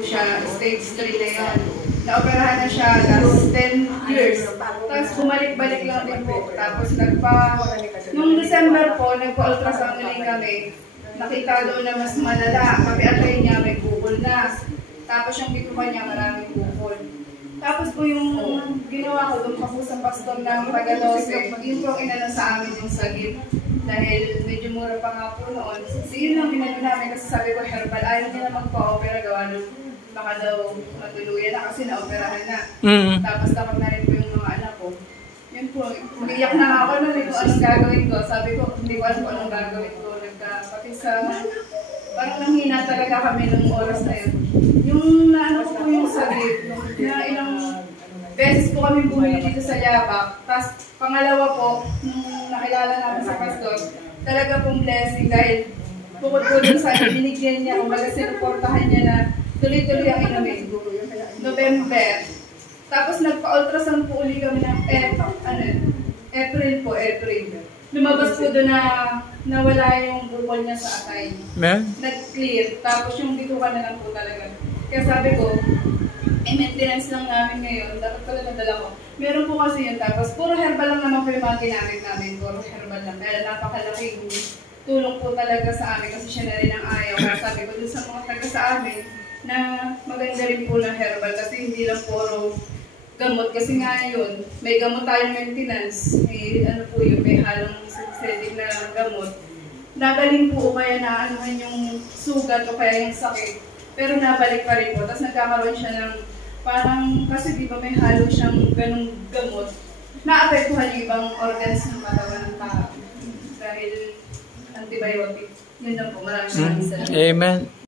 siya, stage 3 na yan. Naoperahan na siya last 10 years. Tapos bumalik-balik lang din po. Tapos nung December po, nagpa-ultrasound ulit kami. Nakita doon na mas malala. Papi-atay niya, may bukol na. Tapos yung bitukan niya, maraming bukol. Tapos po yung ginawa ko doon pa po sa pastor ng taga-12, yun po inano sa amin yung sagip. Dahil medyo mura pa nga po noon. So yun lang ginano namin kasi sabi ko herbal. Ayaw niya na magpa-opera gawa doon. Baka daw matuluyan na kasi na-operahan na. Tapos dapat na rin po yung mga anak ko. Yun po, umiyak na ako nun kung anong gagawin ko. Sabi ko, hindi ko alam kung anong gagawin ko. Pati sa, parang nanghina talaga kami nung oras na yun. Yung naano ko po yung sagip, na ilang beses po kami bumili dito sa Yabak. Tapos pangalawa po, nung nakilala namin sa pastor, talaga pong blessing dahil bukod po dun sa binigyan niya, kumbaga sinuportahan niya na tuloy-tuloy ang inumin. November. Tapos nagpa-ultrasound po uli kami ng April. Lumabas po doon na nawala yung bukol niya sa atay. Nag-clear. Tapos yung bitukan na lang po talaga. Kaya sabi ko, maintenance lang namin ngayon. Dapat pala nadala ko. Meron po kasi yun. Tapos puro herbal lang naman po yung mga ginamit namin. Puro herbal lang. Kaya napakalaking tulong po talaga sa amin. Kasi siya na rin ang ayaw. Kaya sabi ko dun sa mga taga sa amin na maganda rin po ng herbal. Kasi hindi lang puro gamot. Kasi nga yun, may gamot tayong maintenance. May ano po yun, may halong synthetic na gamot. Nagaling po kaya na anuhan yung sugat o kaya yung sakit. Pero nabalik pa rin po. Tapos nagkakaroon siya ng parang, kasi di ba may halo siyang ganung gamot. Naapektuhan yung ibang organs ng katawan ng tao. Dahil antibiotic. Yun lang po. Maraming salamat. Amen.